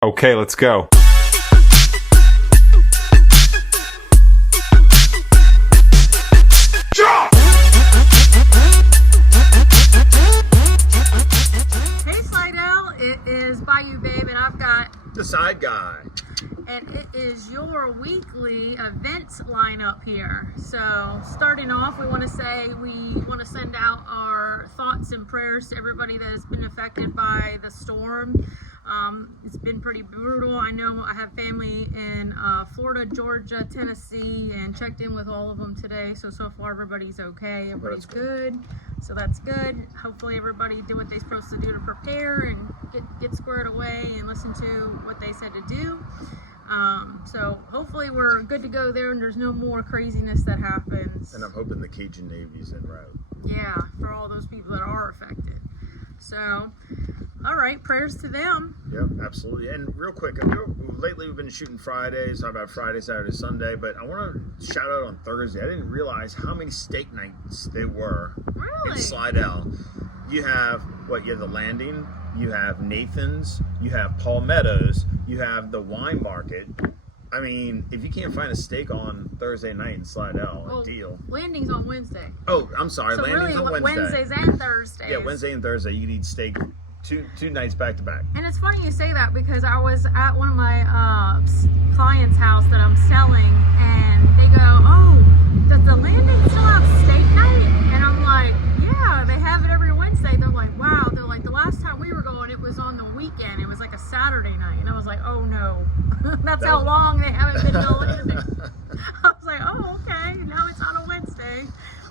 Okay, let's go. Hey Slidell, it is Bayou Babe and I've got The Side Guy. and it is your weekly events lineup here. So starting off, we want to send out our thoughts and prayers to everybody that has been affected by the storm. It's been pretty brutal. I know I have family in Florida, Georgia, Tennessee, and checked in with all of them today. So far everybody's okay. Everybody's good. So that's good. Hopefully everybody did what they're supposed to do to prepare and get squared away and listen to what they said to do. So hopefully we're good to go there and there's no more craziness that happens. And I'm hoping the Cajun Navy's en route. Yeah, for all those people that are affected. So, all right, prayers to them. Yep, absolutely. And real quick, lately we've been shooting Fridays, talking about Friday, Saturday, Sunday, but I want to shout out on Thursday. I didn't realize how many steak nights there were in Slidell. You have the Landing, you have Nathan's, you have Palmetto's, you have the wine market. I mean, if you can't find a steak on Thursday night in Slidell, a deal. Landing's on Wednesday. Oh, I'm sorry. So Landing's really, on Wednesday. Wednesdays and Thursdays. Yeah, Wednesday and Thursday. You can eat steak two nights back to back. And it's funny you say that because I was at one of my clients' house that I'm selling, and they go, "Oh, does the Landing still have steak night?" And I'm like, "Yeah, they have it every Wednesday." They're like, "Wow." They're like, "The last time we were going, it was on the weekend. It was like a Saturday night." And I was like, "Oh no." That's how long they haven't been to Landing. I was like, "Oh, okay. Now it's on a Wednesday."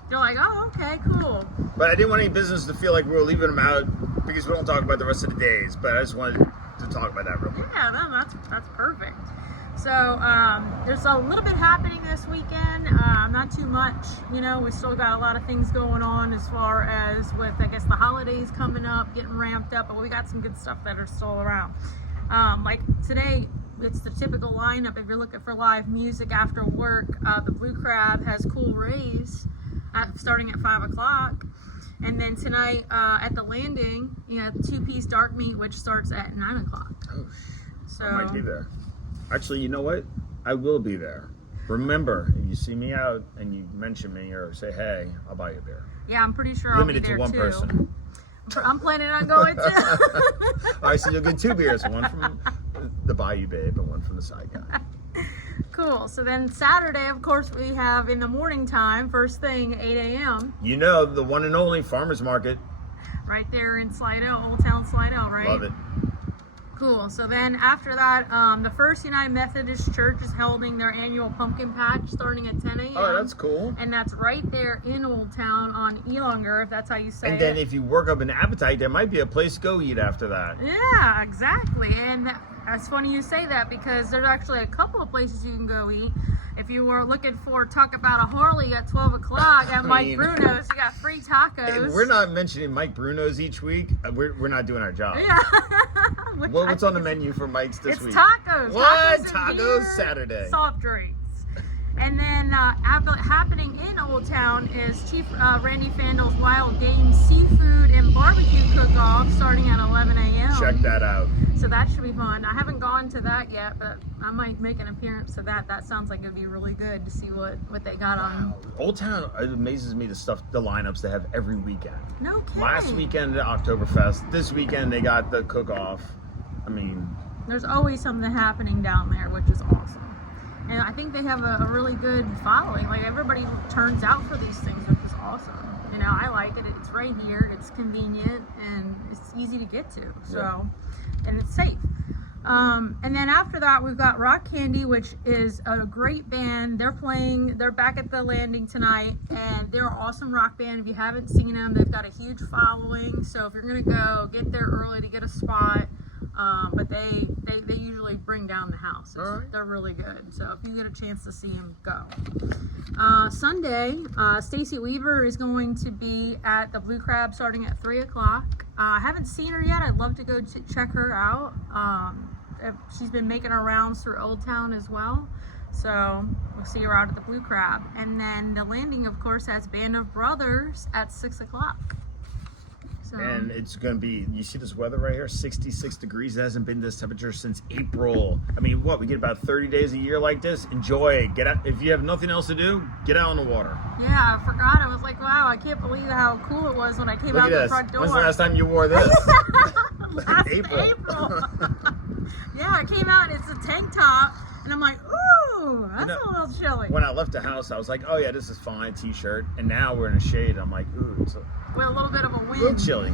They're like, "Oh, okay, cool." But I didn't want any business to feel like we were leaving them out because we don't talk about the rest of the days. But I just wanted to talk about that real quick. Yeah, that's perfect. So there's a little bit happening this weekend. Not too much. You know, we still got a lot of things going on as far as with, I guess, the holidays coming up, getting ramped up. But we got some good stuff that are still around. Like today, it's the typical lineup. If you're looking for live music after work, the Blue Crab has Cool Rays starting at 5 o'clock. And then tonight at the Landing, you have two-piece dark meat, which starts at 9 o'clock. Oh, So I might be there. Actually, you know what? I will be there. Remember, if you see me out and you mention me or say, "Hey, I'll buy you a beer." yeah, I'm pretty sure Limited I'll be there to one too. person. I'm planning on going too. All right, so you'll get 2 beers, one from the Bayou Babe and one from the Side Guy. Cool. So then Saturday, of course, we have in the morning time, first thing, 8 a.m. You know, the one and only farmers market. right there in Slidell, Old Town Slidell, right? Love it. Cool. So then after that, the First United Methodist Church is holding their annual pumpkin patch starting at 10 a.m. Oh, that's cool. And that's right there in Old Town on Elonger, if that's how you say it. And then if you work up an appetite, there might be a place to go eat after that. Yeah, exactly. And that's funny you say that because there's actually a couple of places you can go eat. If you were looking for Talk About a Harley at 12 o'clock at Mike Bruno's, you got free tacos. And we're not mentioning Mike Bruno's each week. We're not doing our job. Yeah. What's on the menu for Mike's this week? It's tacos. What? Tacos Tacos Saturday. Soft drinks. And then happening in Old Town is Chief Randy Fandel's Wild Game Seafood and Barbecue Cook-Off starting at 11 a.m. Check that out. So that should be fun. I haven't gone to that yet, but I might make an appearance to that. That sounds like it'd be really good to see what they got on. Old Town, it amazes me the lineups they have every weekend. No kidding. Last weekend, the Oktoberfest. This weekend, they got the cook-off. I mean, there's always something happening down there, which is awesome. And I think they have a really good following. Like, everybody turns out for these things, which is awesome. You know, I like it. It's right here. It's convenient, and it's easy to get to. So, yeah. And it's safe. And then after that, we've got Rock Candy, which is a great band. They're back at the Landing tonight, and they're an awesome rock band. If you haven't seen them, they've got a huge following. So if you're going to go, get there early to get a spot. But they usually bring down the house. Right. They're really good. So if you get a chance to see them, go. Sunday, Stacy Weaver is going to be at the Blue Crab starting at 3 o'clock. I haven't seen her yet. I'd love to go check her out. She's been making her rounds through Old Town as well. So we'll see her out at the Blue Crab. And then the Landing, of course, has Band of Brothers at 6 o'clock. So. And it's going to be, you see this weather right here, 66 degrees. It hasn't been this temperature since April. I mean, what, we get about 30 days a year like this? Enjoy it. Get out. If you have nothing else to do, get out on the water. Yeah, I forgot. I was like, wow, I can't believe how cool it was when I came out the front door. When's the last time you wore this? Last April. Yeah, I came out and it's a tank top. And I'm like, ooh, that's a little chilly. When I left the house, I was like, oh yeah, this is fine, t-shirt. And now we're in the shade. I'm like, ooh, it's with a little bit of a wind. A little chilly.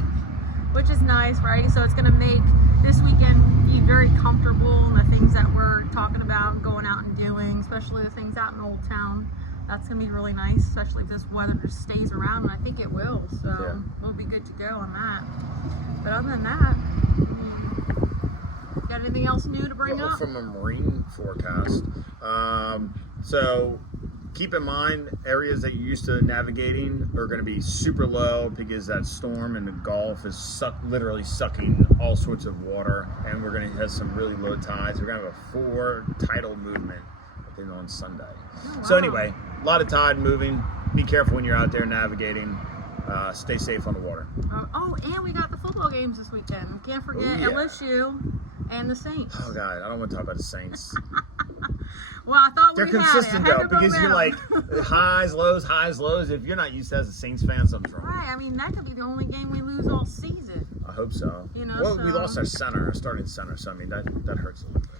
Which is nice, right? So it's going to make this weekend be very comfortable, and the things that we're talking about going out and doing, especially the things out in Old Town. That's going to be really nice, especially if this weather just stays around, and I think it will. So we'll be good to go on that. But other than that, got anything else new to bring up? From a marine forecast. So keep in mind, areas that you're used to navigating are going to be super low because that storm in the Gulf is literally sucking all sorts of water, and we're going to have some really low tides. We're going to have a 4 tidal movement on Sunday. Oh, wow. So anyway, a lot of tide moving. Be careful when you're out there navigating. Stay safe on the water. Oh, and we got the football games this weekend. We can't forget LSU and the Saints. Oh God, I don't want to talk about the Saints. Well, I thought they're we had consistent though, because you're like highs, lows. If you're not used to as a Saints fan, something's wrong. Right. I mean, that could be the only game we lose all season. I hope so. You know, well, we lost our starting center, so I mean that hurts a little bit.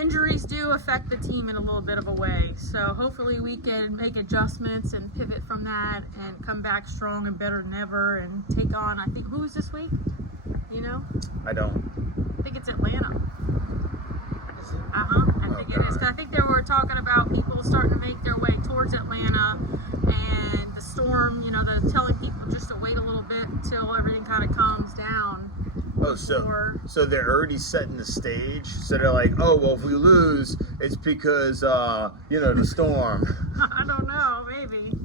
Injuries do affect the team in a little bit of a way, so hopefully we can make adjustments and pivot from that and come back strong and better than ever and take on, I think, who is this week? You know? I don't. I think it's Atlanta. Is it? I think it is. 'Cause I think they were talking about people starting to make their way towards Atlanta and the storm, you know, they're telling people just to wait a little bit until everything kind of calms down. Oh, so they're already setting the stage. So they're like, oh, well, if we lose, it's because, the storm. I don't know, maybe.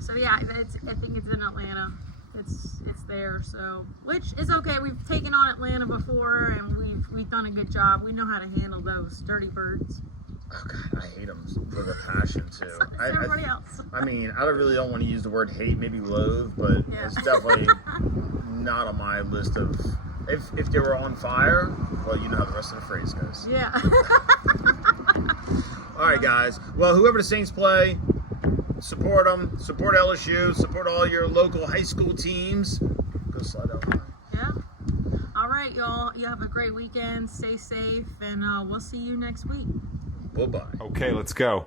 So yeah, I think it's in Atlanta. It's there. So which is okay. We've taken on Atlanta before, and we've done a good job. We know how to handle those dirty birds. Oh God, I hate them with a passion too. Everybody else. I mean, I really don't want to use the word hate, maybe loathe, but it's definitely not on my list of. If they were on fire, well, you know how the rest of the phrase goes. Yeah. All right, guys. Well, whoever the Saints play, support them. Support LSU. Support all your local high school teams. Go Slidell. Yeah. All right, y'all. You have a great weekend. Stay safe, and we'll see you next week. Bye-bye. Okay, let's go.